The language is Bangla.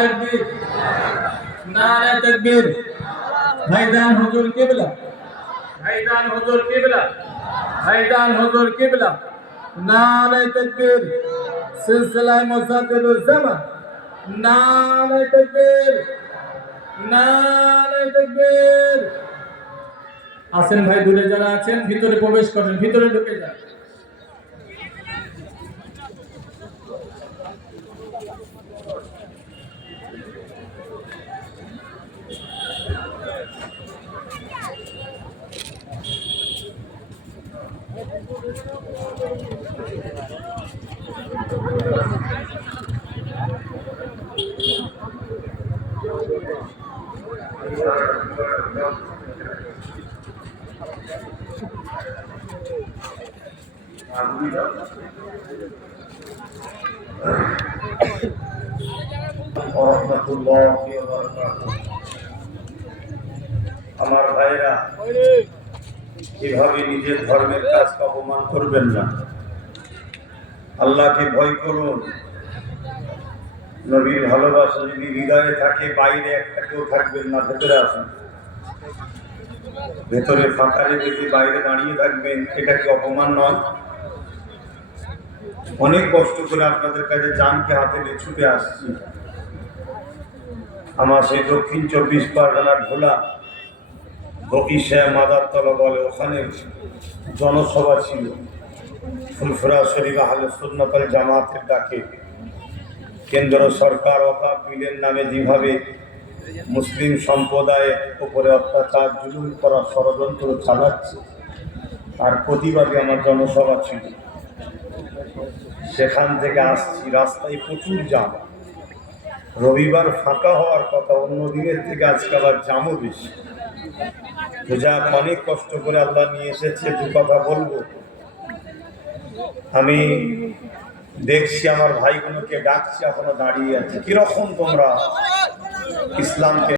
তাকবীর, নারে তাকবীর। ভাইজান হুজুর কিবলা, ভাইজান হুজুর কিবলা, ভাইজান হুজুর কিবলা। নারে তাকবীর। সিলসিলায়ে মুসাদ্দিদুজ জামান। নারে তাকবীর, নারে তাকবীর। আসেন ভাই, দূরে যারা আছেন ভিতরে প্রবেশ করেন, ভিতরে ঢুকে যান। আমার ভাইরা, এভাবে নিজের ধর্মের কাজকে অপমান করবেন না। আল্লাহকে ভয় করুন। নবীর ভালোবাসা যদি হৃদয়ে থাকে, বাইরে একটা কেউ থাকবেন না, ভেতরে আসুন। ভেতরে ফাঁকা রেখে বাইরে দাঁড়িয়ে থাকবেন, এটা কি অপমান নয়? অনেক কষ্ট করে আপনাদের কাছে জানকে হাতে নিয়ে ছুটে আসছি। আমার সেই দক্ষিণ 24 পরগনার ভোলা বকিশা মাদারতলা বলে, ওখানে জনসভা ছিল। ফুলফুরা শরীফ আহলে সুন্নাত ওয়াল জামাতের ডাকে কেন্দ্র সরকার ওয়াকফ বিলের নামে যেভাবে মুসলিম সম্প্রদায়ের উপরে অত্যাচার জুলুম করার ষড়যন্ত্র চালাচ্ছে, তার প্রতিবাদে আমার জনসভা ছিল। সেখান থেকে আসছি, রাস্তায় প্রচুর জ্যাম। রবিবার ফাঁকা হওয়ার কথা, অন্য দিনের থেকে আজকে আবার জ্যামও বেশি। যাক, অনেক কষ্ট করে আল্লাহ নিয়ে এসেছে। দু কথা বলবো। আমি দেখছি আমার ভাইগুলোকে ডাকছি, এখনো দাঁড়িয়ে আছে। কিরকম তোমরা ইসলামকে